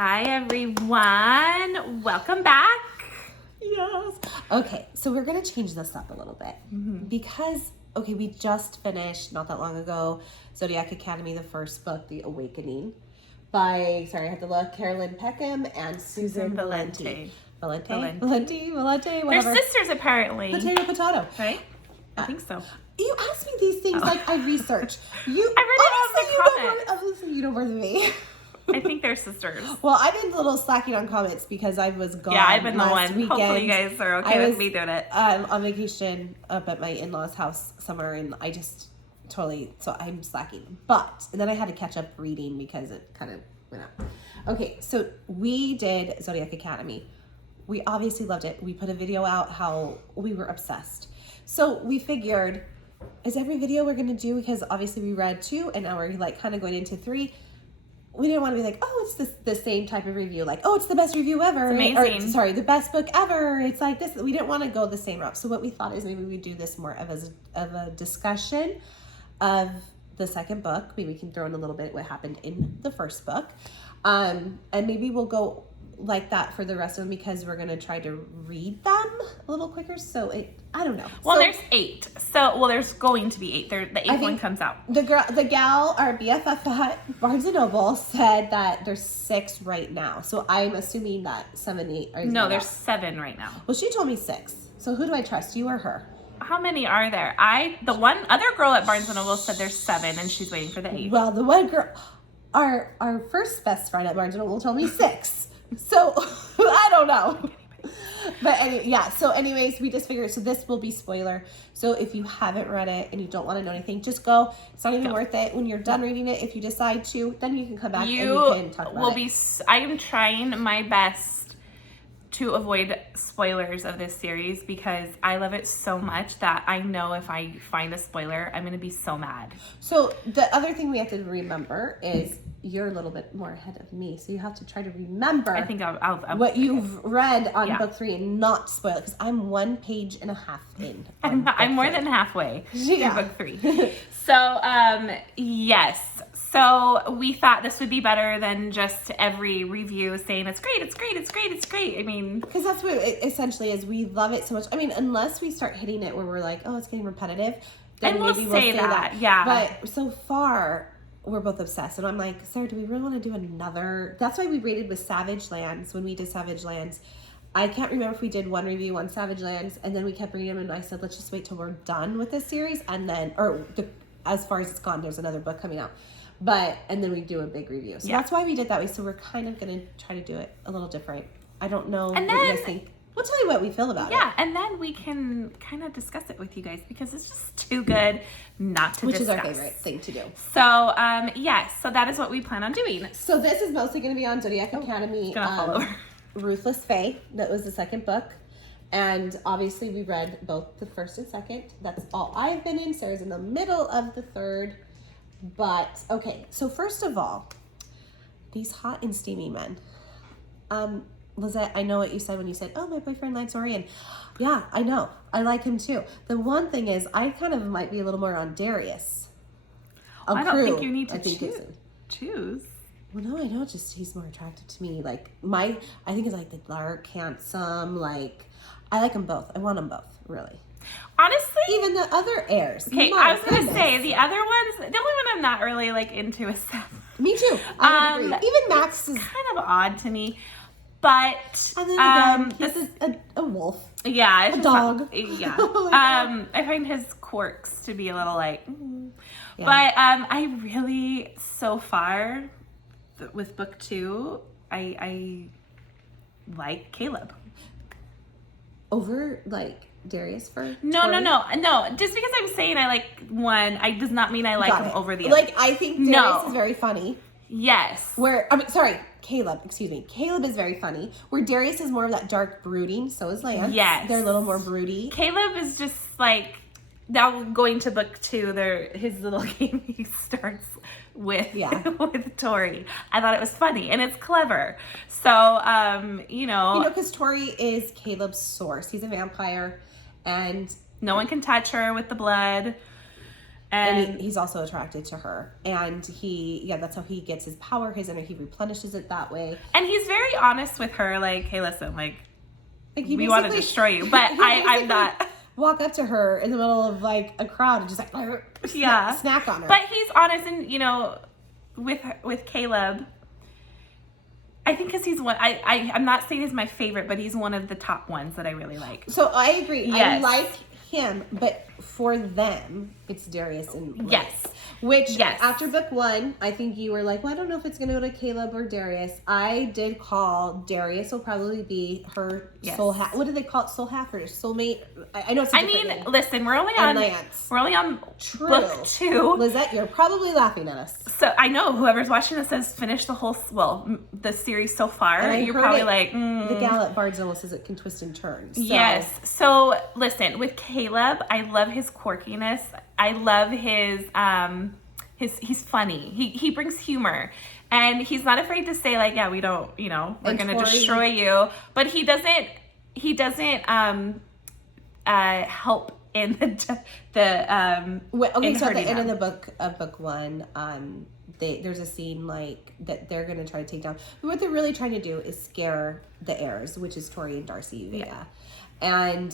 Hi everyone, welcome back. Yes. Okay, so we're gonna change this up a little bit because we just finished not that long ago Zodiac Academy, the first book, The Awakening, by I have to look, Carolyn Peckham and Susanne Valenti. Valenti, whatever. They're sisters apparently. Potato. Right? I think so. You ask me these things like I research. I read it on the comments. Obviously, you know more than me. I think they're sisters. Well, I've been a little slacking on comments because I was gone. Yeah, I've been the one. Weekend. Hopefully you guys are okay with me doing it. On vacation up at my in-laws' house somewhere, and I just so I'm slacking. And then I had to catch up reading because it kind of went up. Okay, so we did Zodiac Academy. We obviously loved it. We put a video out how we were obsessed. So we figured, is every video we're going to do, because obviously we read 2 and now we're like kind of going into 3. We didn't want to be like, oh, it's the same type of review. Like, oh, it's the best review ever. It's amazing. Or, the best book ever. It's like this. We didn't want to go the same route. So what we thought is maybe we do this more of a discussion of the second book. Maybe we can throw in a little bit what happened in the first book. And maybe we'll go like that for the rest of them because we're going to try to read them a little quicker. So I don't know. Well, there's 8. There's going to be 8. The 8th one comes out. The gal, our BFF at Barnes & Noble, said that there's 6 right now. So I'm assuming that 7, 8 are... No, there's 7 right now. Well, she told me 6. So who do I trust, you or her? How many are there? The one other girl at Barnes & Noble said there's 7 and she's waiting for the 8th. Well, the one girl, our first best friend at Barnes & Noble told me 6. So I don't know. But anyway, yeah. So anyways, we just figured, so this will be spoiler. So if you haven't read it and you don't want to know anything, just go. It's not even worth it. When you're done reading it, if you decide to, then you can come back and you can talk about it. I am trying my best to avoid spoilers of this series because I love it so much that I know if I find a spoiler, I'm going to be so mad. So the other thing we have to remember is you're a little bit more ahead of me, so you have to try to remember. I think I'll what you've read on book 3 and not spoil it, because I'm 1.5 pages in. I'm more than halfway in book 3. So yes. So we thought this would be better than just every review saying it's great, it's great, it's great, it's great. I mean, because that's what it essentially is. We love it so much. I mean, unless we start hitting it where we're like, oh, it's getting repetitive, then maybe we'll say that. Yeah. But so far, we're both obsessed. And I'm like, Sarah, do we really want to do another? That's why we rated with Savage Lands when we did Savage Lands. I can't remember if we did one review on Savage Lands and then we kept reading them, and I said, let's just wait till we're done with this series. And then, as far as it's gone, there's another book coming out. And then we do a big review. So that's why we did that way. So we're kind of going to try to do it a little different. I don't know what you guys think. We'll tell you what we feel about it. Yeah, and then we can kind of discuss it with you guys because it's just too good not to discuss. Which is our favorite thing to do. So, yes. So that is what we plan on doing. So this is mostly going to be on Zodiac Academy. It's going to fall over. Ruthless Fae. That was the second book. And obviously we read both the first and second. That's all I've been in. Sarah's in the middle of the third. But, okay. So first of all, these hot and steamy men. Lizette, I know what you said when you said, oh, my boyfriend likes Orion. Yeah, I know. I like him too. The one thing is, I kind of might be a little more on Darius. I don't think you need to choose. Well, no, I know. Just he's more attractive to me. Like, I think it's like the dark, handsome, like, I like them both. I want them both, really. Honestly, even the other heirs. Okay, I was gonna say the other ones. The only one I'm not really like into is Seth. Me too. I would agree. Even Max is kind of odd to me, but and then again, this is a wolf. Yeah, a dog. Yeah. I find his quirks to be a little like, yeah. But I really so far with book 2, I like Caleb over like Darius for no. Just because I'm saying I like one, does not mean I like him over the other. Like, I think Darius is very funny. Yes. Caleb. Excuse me. Caleb is very funny. Where Darius is more of that dark brooding. So is Lance. Yes. They're a little more broody. Caleb is just like, now going to book 2, his little game he starts with Tori. I thought it was funny and it's clever. So, because Tori is Caleb's source. He's a vampire and no one can touch her with the blood. And he's also attracted to her. And that's how he gets his power, his energy, he replenishes it that way. And he's very honest with her, like, hey, listen, like we want to destroy you, but I'm not. Walk up to her in the middle of like a crowd and just like snack on her. But he's honest, and you know, with Caleb, I think because he's one. I'm not saying he's my favorite, but he's one of the top ones that I really like. So I agree. Yes. I like him, but for them, it's Darius and Liz. Yes. Which, after book 1, I think you were like, well, I don't know if it's going to go to Caleb or Darius. I did call Darius will probably be her soul half. What do they call it? Soul half or soulmate? I know it's a different name. Listen, we're only on book 2. Lizette, you're probably laughing at us. So I know whoever's watching this has finished the series so far. And you're probably like, the gal at Bard's almost says it can twist and turn. So. Yes. So listen, with Caleb, I love his quirkiness. I love his he's funny. He brings humor, and he's not afraid to say like, yeah, we don't, you know, we're going to destroy you. But he doesn't help in the okay, so at the end of book 1, there's a scene like that they're going to try to take down. But what they're really trying to do is scare the heirs, which is Tori and Darcy. Yeah. And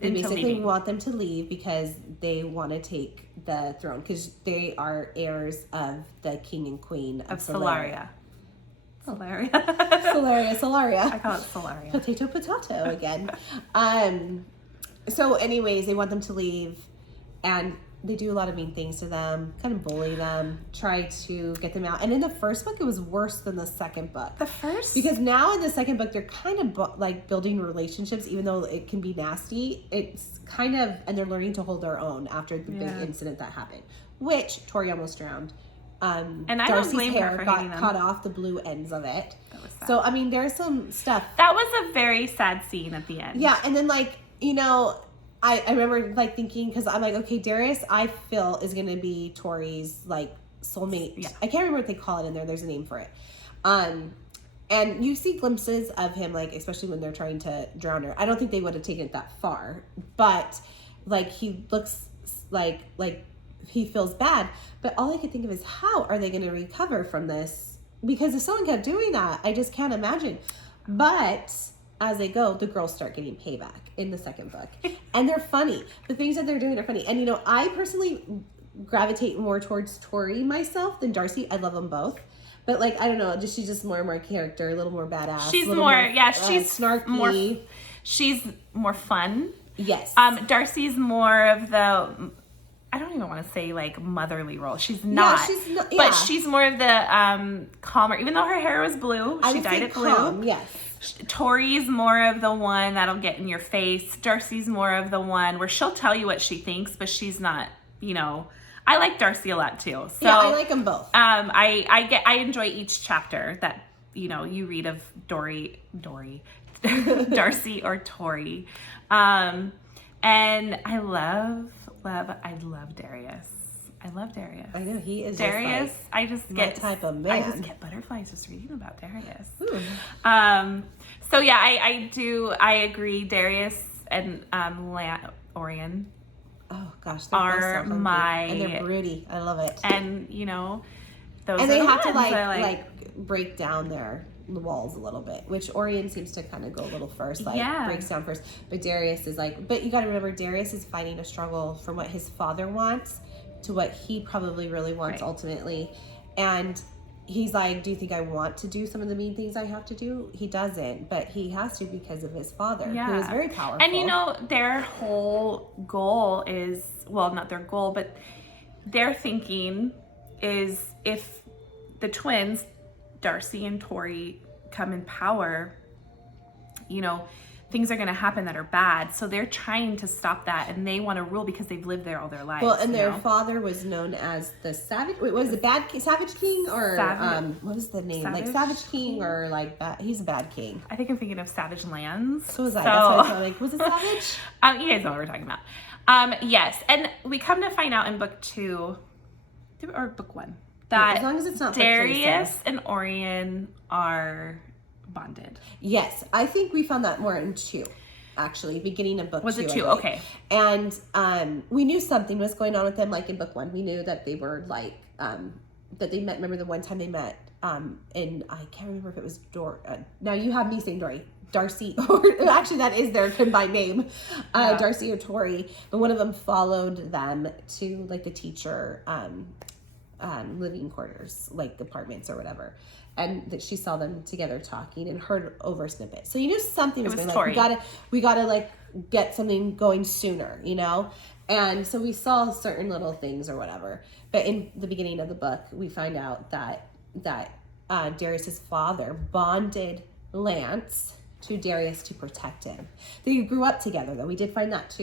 they basically want them to leave because they want to take the throne because they are heirs of the king and queen of Solaria. Solaria. Solaria. I call it Solaria. Potato again. So anyways, they want them to leave, and they do a lot of mean things to them, kind of bully them, try to get them out. And in the first book, it was worse than the second book. Because now in the second book, they're kind of like building relationships, even though it can be nasty. It's kind of, and they're learning to hold their own after the big incident that happened, which Tori almost drowned. And I Darcy's don't blame hair her for got cut off the blue ends of it. That was sad. So, I mean, there's some stuff. That was a very sad scene at the end. Yeah, and then like, you know, I remember like thinking, because I'm like, okay, Darius, I feel is going to be Tori's like soulmate. Yeah. I can't remember what they call it in there. There's a name for it. And you see glimpses of him, like, especially when they're trying to drown her. I don't think they would have taken it that far, but like he looks like he feels bad. But all I could think of is, how are they going to recover from this? Because if someone kept doing that, I just can't imagine. But as they go, the girls start getting payback in the second book. And they're funny. The things that they're doing are funny. And, you know, I personally gravitate more towards Tori myself than Darcy. I love them both. But, like, I don't know. She's just more and more character, a little more badass. She's she's snarky. She's more fun. Yes. Darcy's more of the, I don't even want to say, like, motherly role. She's not. Yeah, she's not. Yeah. But she's more of the calmer. Even though her hair was blue, she dyed it blue. Calm, yes. Tori's more of the one that'll get in your face. Darcy's more of the one where she'll tell you what she thinks, but she's not, you know. I like Darcy a lot too. So yeah, I like them both. I enjoy each chapter that, you know, you read of Darcy or Tori. And I love Darius. I love Darius. I know, he is Darius. Just like I just get type of man. I just get butterflies just reading about Darius. So yeah, I agree. Darius and Orion. Oh gosh, are my and they're broody. I love it. And you know, those and they have to like break down the walls a little bit, which Orion seems to kind of go a little first, breaks down first. But Darius is like, but you got to remember, Darius is fighting a struggle from what his father wants to what he probably really wants ultimately, and he's like, do you think I want to do some of the mean things I have to do? He doesn't, but he has to because of his father, who is very powerful. And you know, their whole goal is, well, not their goal, but their thinking is, if the twins, Darcy and Tori, come in power, you know, things are going to happen that are bad. So they're trying to stop that, and they want to rule because they've lived there all their lives. Well, and their father was known as the Savage. Wait, was it Savage King or what was the name? Like Savage King or like he's a bad king. I think I'm thinking of Savage Lands. So was I. That's what I thought. Like, was it Savage? You guys know what we're talking about. Yes, and we come to find out in book 2 or book 1 that as long as it's not Darius and Orion are bonded. Yes, I think we found that more in 2. actually, beginning of book 2. Was it 2? Okay. And we knew something was going on with them, like in book 1. We knew that they were like, that they met, remember the one time they met in, I can't remember if it was now you have me saying Darcy, or actually that is their combined name, Darcy or Tori, but one of them followed them to like the teacher living quarters, like apartments or whatever, and that she saw them together talking and heard over snippets. So you knew something was going on. Like, we gotta like get something going sooner, you know? And so we saw certain little things or whatever. But in the beginning of the book, we find out that Darius's father bonded Lance to Darius to protect him. They grew up together, though. We did find that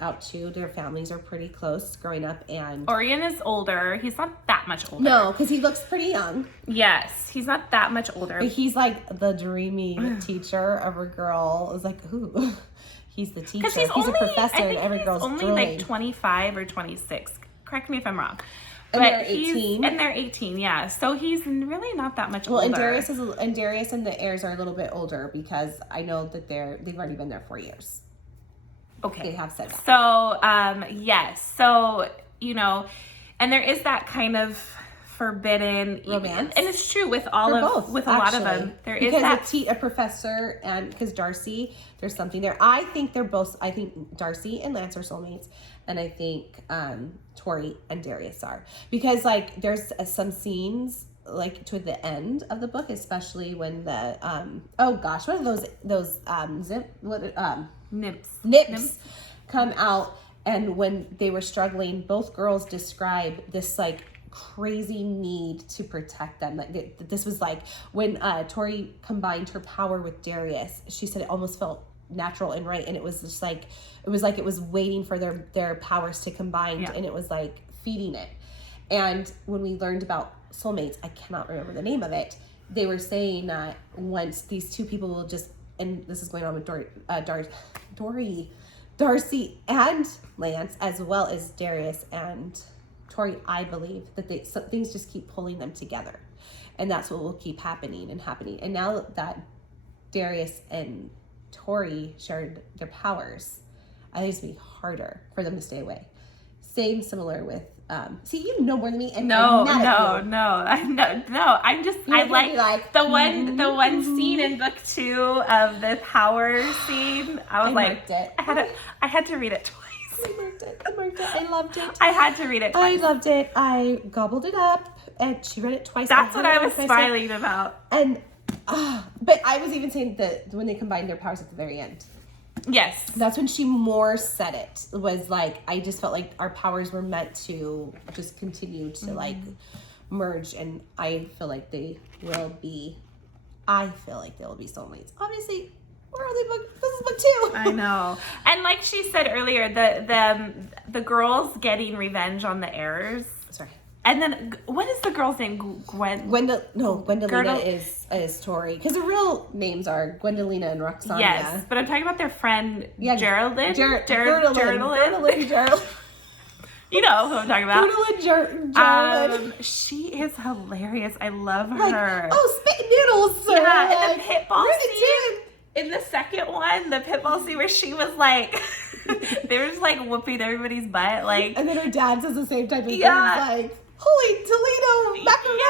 out too. Their families are pretty close growing up. And Orion is older. He's not that much older. No, because he looks pretty young. Yes, he's not that much older. But he's like the dreamy teacher of a girl. It was like, ooh, he's the teacher. He's a professor, and every girl's only drooling. like 25 or 26. Correct me if I'm wrong. And they're 18. And they're 18, yeah. So he's really not that much older. Well, and Darius and the heirs are a little bit older, because I know that they've already been there 4 years. Okay. They have said that. So, yes. So, you know, and there is that kind of forbidden romance. And it's true with a lot of them. There is that. Because a professor and because Darcy, there's something there. I think Darcy and Lance are soulmates. And I think Tori and Darius are, because like there's some scenes like toward the end of the book, especially when the what are those nymphs come out, and when they were struggling, both girls describe this like crazy need to protect them. Like this was like when Tori combined her power with Darius, she said it almost felt natural and right, and it was just like it was waiting for their powers to combine, and it was like feeding it. And when we learned about soulmates, I cannot remember the name of it, they were saying that once these two people will just, and this is going on with Darcy and Lance, as well as Darius and Tori, I believe that things just keep pulling them together, and that's what will keep happening. And now that Darius and Tori shared their powers, I think it's going to be harder for them to stay away. Similar with, see, you know more than me. And no. I'm just, I like the one scene in book 2 of the power scene. I was I had to read it twice. I marked it. I loved it. I had to read it twice. I loved it. I gobbled it up, and she read it twice. That's what I was smiling about. And but I was even saying that when they combined their powers at the very end. Yes. That's when she more said it. Was like, I just felt like our powers were meant to just continue to like merge, and I feel like they will be soulmates. Obviously, this is book 2. I know. And like she said earlier, the girls getting revenge on the heirs. Sorry. And then, what is the girl's name? Gwendolina is Tori. Because the real names are Gwendolina and Roxana. Yes, but I'm talking about their friend, Geraldine. Geraldine. You know who I'm talking about. Geraldine. She is hilarious. I love her. Spit noodles. Yeah, and the pitball scene. In the second one, the pitball scene where she was like, they were just like whooping everybody's butt. Like, and then her dad says the same type of things, like, holy Toledo macaroni.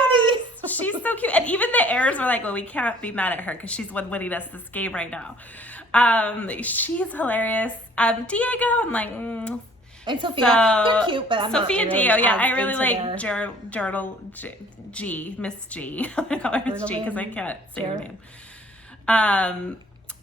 Yes, she's so cute. And even the heirs were like, well, we can't be mad at her because she's winning us this game right now. She's hilarious. Diego, I'm like, And Sophia, they're cute, but I'm Sophia not and really Dio, I really like Miss G. I'm gonna call her Miss G because I can't say her name.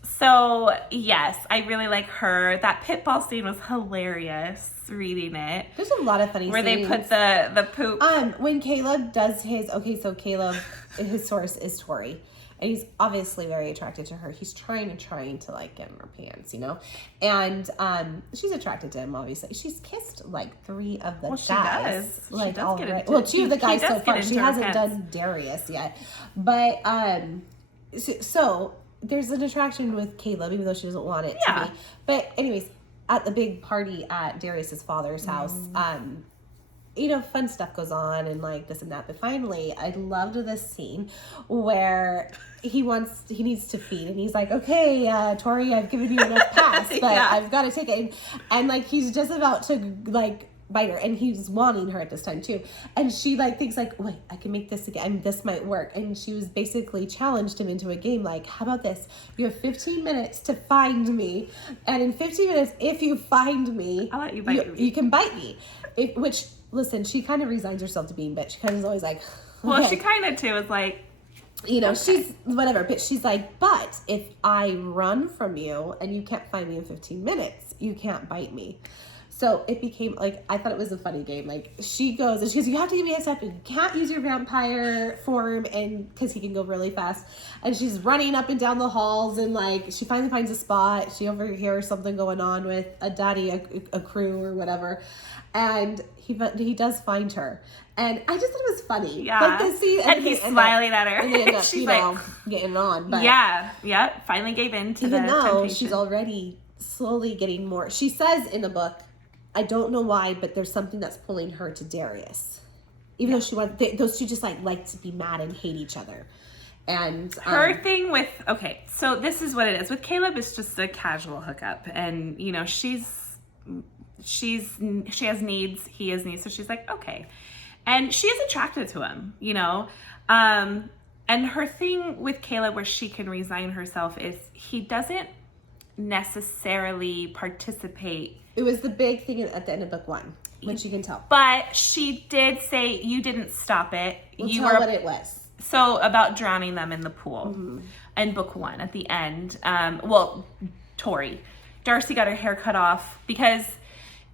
So yes, I really like her. That pitball scene was hilarious. Reading it, there's a lot of funny where scenes. They put the poop. When Caleb does so Caleb, his source is Tori, and he's obviously very attracted to her. He's trying to like get in her pants, you know, and she's attracted to him. Obviously, she's kissed like 3 of the guys. She does. Like, she does get into, 2 of the guys so far. She hasn't done Darius yet, but so there's an attraction with Caleb, even though she doesn't want it to be. But anyways, at the big party at Darius's father's house, fun stuff goes on and like this and that. But finally, I loved this scene where he needs to feed, and he's like, okay, Tori, I've given you enough pass, but I've got to take it. And like, he's just about to like bite her, and he's wanting her at this time too. And she like thinks like, wait, I can make this again. This might work. And she was basically challenged him into a game. Like, how about this? You have 15 minutes to find me. And in 15 minutes, if you find me, I'll let you bite me. You can bite me. Which, listen, she kind of resigns herself to being bitch. She kind of is always like, okay. Well, she kind of too is like, you know, okay. She's whatever, but she's like, but if I run from you and you can't find me in 15 minutes, you can't bite me. So it became like, I thought it was a funny game. Like, she goes and she goes, you have to give me a step. You can't use your vampire form, and because he can go really fast. And she's running up and down the halls, and like, she finally finds a spot. She overhears something going on with a Dani, a crew or whatever. And he does find her. And I just thought it was funny. Yeah. Like, the scene, and he's smiling at her. And they end up, she's getting on. But finally gave in to even the though temptation. she's already slowly getting more. She says in the book, I don't know why, but there's something that's pulling her to Darius. Even though she wants, those two just like to be mad and hate each other. And her thing with, okay, so this is what it is. With Caleb, it's just a casual hookup. And, you know, she has needs, he has needs. So she's like, okay. And she is attracted to him, you know. And her thing with Caleb, where she can resign herself, is he doesn't necessarily participate. It was the big thing at the end of book 1, which you can tell. But she did say you didn't stop it. You tell what it was. So about drowning them in the pool in book 1 at the end. Tori. Darcy got her hair cut off because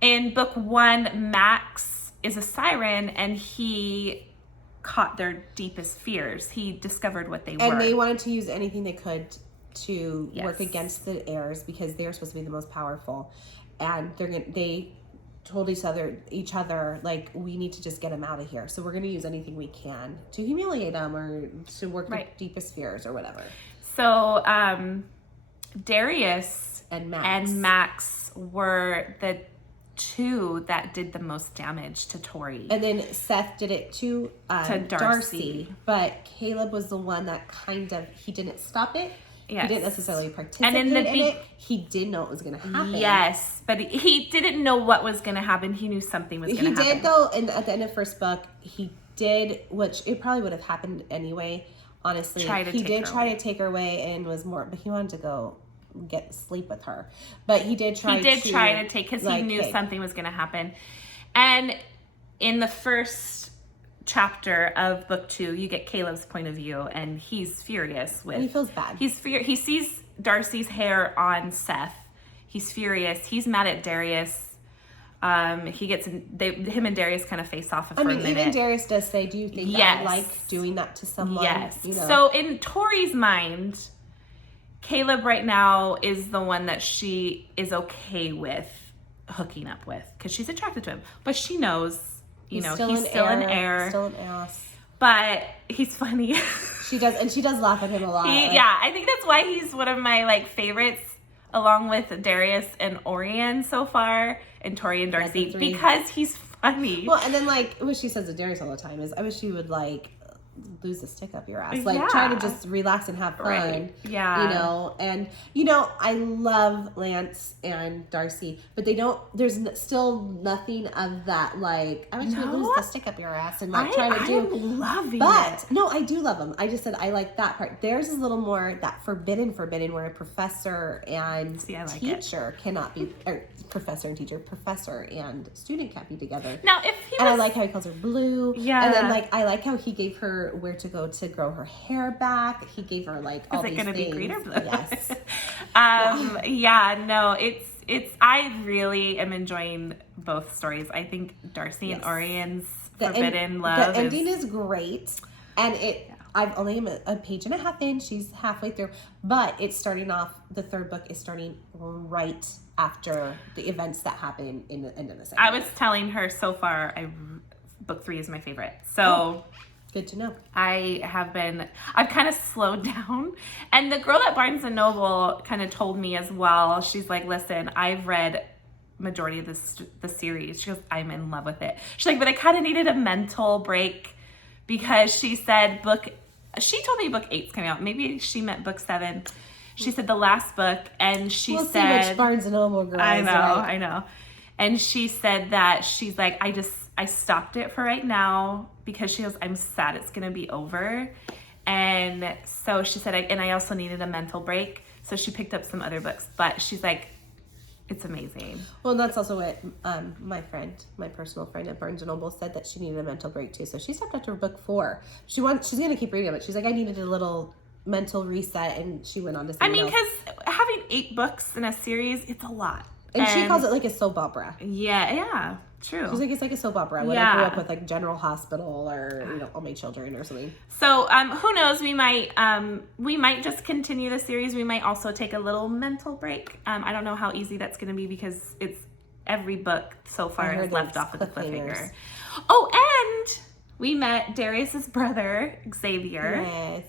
in book 1, Max is a siren, and he caught their deepest fears. He discovered what they were. And they wanted to use anything they could to work against the heirs, because they're supposed to be the most powerful. And they told each other like, we need to just get him out of here. So we're going to use anything we can to humiliate him or to work the deepest fears or whatever. So Darius and Max were the two that did the most damage to Tori. And then Seth did it to Darcy. But Caleb was the one that he didn't stop it. Yes. He didn't necessarily participate in it. He did know it was going to happen. Yes, but he didn't know what was going to happen. He knew something was going to happen. He did, though, and at the end of first book, he did, which it probably would have happened anyway, honestly. He did try to take her away, and was more, but he wanted to go sleep with her. But he did try to take, because he knew something was going to happen. And in the first chapter of book 2, you get Caleb's point of view, and he's furious with. And he feels bad. He sees Darcy's hair on Seth. He's furious. He's mad at Darius. Him and Darius kind of face off for a minute. Even Darius does say, "Do you think I like doing that to someone?" Yes. You know? So in Tori's mind, Caleb right now is the one that she is okay with hooking up with, because she's attracted to him, but she knows. He's still an heir. Still an ass. But he's funny. She does laugh at him a lot. I think that's why he's one of my favorites, along with Darius and Orion so far, and Tori and Darcy, because he's funny. Well, and then what she says to Darius all the time is, I wish you would lose the stick up your ass. Try to just relax and have fun. Right. Yeah. And I love Lance and Darcy, but there's still nothing of that, I wish you would lose the stick up your ass and try to do. I'm loving but, it. no, I do love them. I just said I like that part. Theirs is a little more that forbidden, where a professor and teacher cannot be, or professor and teacher, professor and student can't be together. Now, I like how he calls her Blue. Yeah. And then, I like how he gave her where to go to grow her hair back. He gave her all these things. Is it going to be green or blue? Yes. I really am enjoying both stories. I think Darcy and Orion's forbidden love. The ending is great, and I've only a page and a half in. She's halfway through, but it's starting off. The third book is starting right after the events that happen in the end of the second. I was telling her so far, book 3 is my favorite. So. Good to know. I've kind of slowed down. And the girl at Barnes & Noble kind of told me as well. She's like, listen, I've read majority of the series. She goes, I'm in love with it. She's like, but I kind of needed a mental break, because she said she told me book 8's coming out. Maybe she meant book 7. She said the last book, and she we'll said, see which Barnes and Noble girl. I know. And she said that she's like, I stopped it for right now because she goes, I'm sad it's gonna be over. And so she said, and I also needed a mental break. So she picked up some other books, but she's like, it's amazing. Well, and that's also what my personal friend at Barnes & Noble said, that she needed a mental break too. So she stopped after book 4. She's going to keep reading it. She's like, I needed a little mental reset, and she went on to something else. Because having 8 books in a series, it's a lot. And she calls it like a soap opera. Yeah, true. She's like, it's like a soap opera. When I grew up with like General Hospital or, All My Children or something. So who knows? We might just continue the series. We might also take a little mental break. I don't know how easy that's going to be because it's every book so far has left off with a cliffhanger. Oh, and we met Darius's brother Xavier. Yes.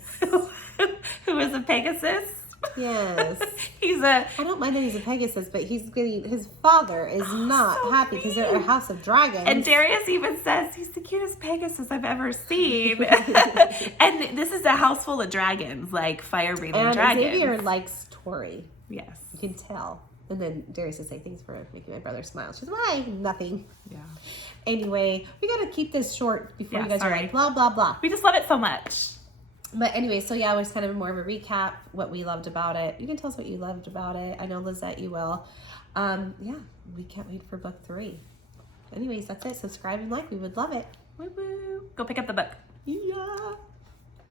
Who is a Pegasus. Yes. I don't mind that he's a Pegasus, but his father is not so happy because they're a house of dragons. And Darius even says he's the cutest Pegasus I've ever seen. And this is a house full of dragons, like fire-breathing dragons. And Xavier likes Tori. Yes. You can tell. And then Darius is saying, thanks for making my brother smile. She's like, why? Nothing. Yeah. Anyway, we got to keep this short before you guys are like, blah, blah, blah. We just love it so much. But anyway, so yeah, it was kind of more of a recap, what we loved about it. You can tell us what you loved about it. I know, Lizette, you will. Yeah, we can't wait for book 3. Anyways, that's it. Subscribe and like. We would love it. Woo woo. Go pick up the book. Yeah.